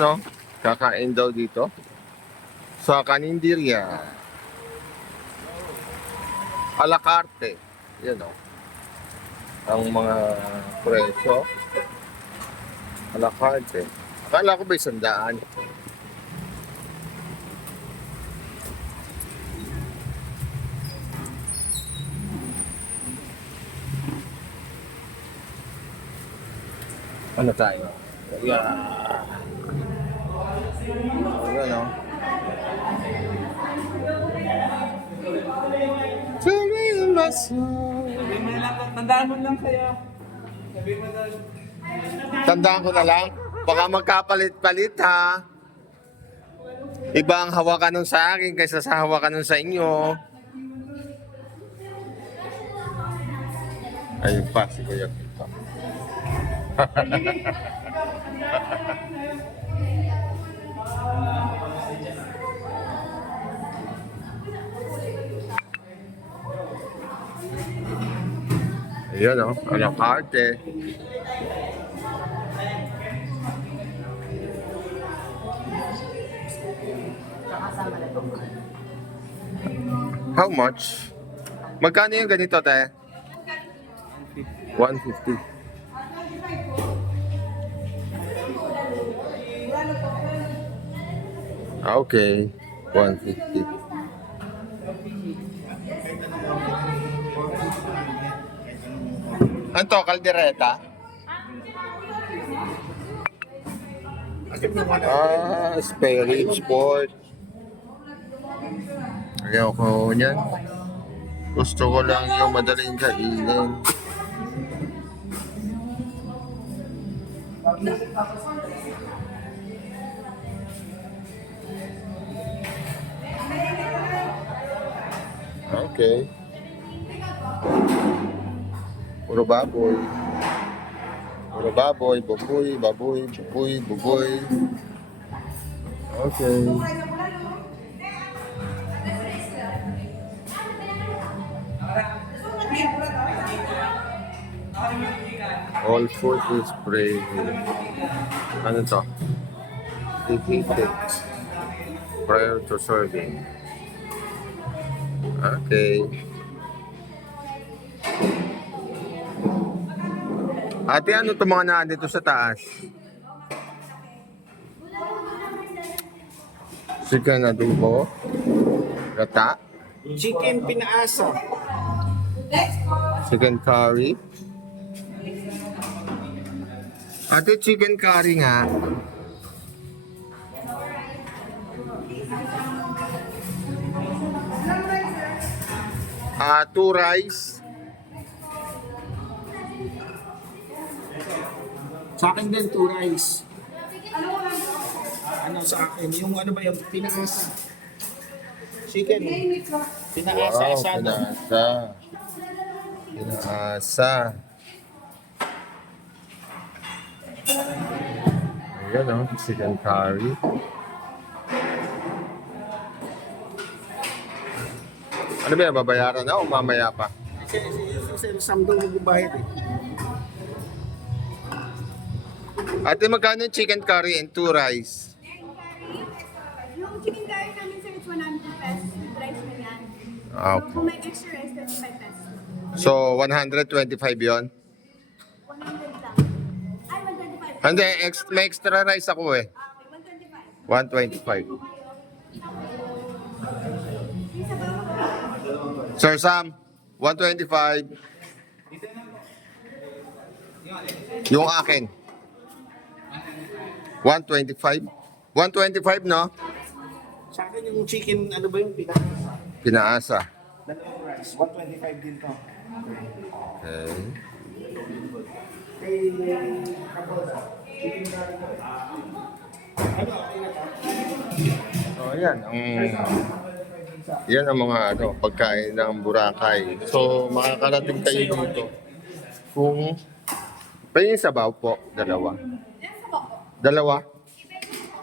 No? Kakain daw dito sa kanindirya. A la carte. Yan o. Ang mga presyo. A la carte. Akala ko ba 100? Ano tayo? Yeah. Ayan o. Sabihin mo lang, tandaan mo lang kaya. Sabi mo na. Tandaan ko na lang. Baka magkapalit-palit ha. Iba ang hawakan nun sa akin kaysa sa hawakan nun sa inyo. Ayun pa, si Kuya Kito. Ayan o, a la carte. How much? Magkano yung ganito, te? 150. Okay. 150. Ano to? Kaldereta? Spare ribs, pork. Ayaw ko niyan. Gusto ko lang yung madaling kainin. Okay. Puro baboy. Puro baboy, buboy, baboy, buboy, buboy. Okay. All food is free. Ano to? Eat it prior to serving. Okay. Ate, ano itong mga nandito sa taas? Chicken adobo. Gata. Chicken pinaasa. Chicken curry. Ate, chicken curry nga. Two rice. Sa akin din, 2 rice. Ano sa akin? Yung ano ba yung pinaasa? Chicken. Pinaasa, Wow, asado. pinasa. Pinasa. Ayan o, chicken curry. Ano ba yan, babayaran na o mamaya pa? Kasi samdong magbabayad eh. Ate, magkano yung chicken curry and 2 rice? Yung chicken curry namin sir, it's 100 pesos with rice na yan. Okay. Kung may extra rice, 35 pesos. So, 125 yon. 100 lang. Ay, 125. Hindi, may extra rice ako eh. Okay, 125. 125. Sir Sam, 125. Yung akin. 125. 125, no? Sa akin yung chicken, ano ba yung pinaasa? Pinaasa. Dalawang rice, 125 din to. Okay. So, ayan. Yan ang mga pagkain ng Boracay. So, makakarating kayo dito. Kung pwede yung sabaw po, dalawa. Dalawa?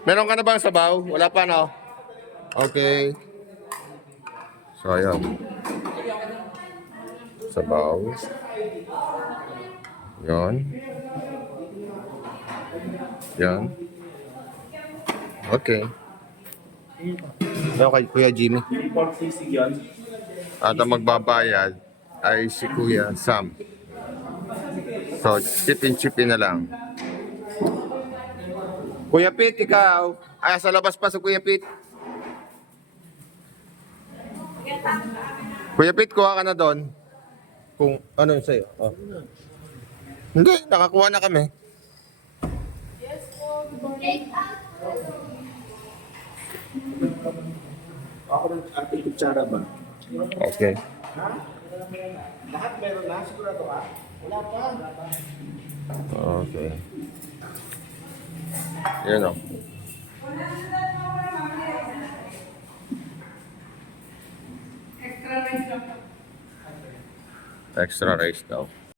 Meron ka na bang sabaw? Wala pa, no? Okay. So, ayan. Sabaw. Yan. Yan. Okay. Okay, Kuya Jimmy. Pork sisig yun. At ang magbabayad ay si Kuya Sam. So, chipin-chipin na lang. Kuya Pete, ikaw. Ay, sa labas pa si Kuya Pete. Kuya Pete, kuha ka na doon. Kung ano yun sa'yo. Oh. Hindi, nakakuha na kami. Ako ng ating kutsara ba? Okay. Lahat meron na? Sigurado ka? Wala pa. Okay. Yun o. Extra rice daw.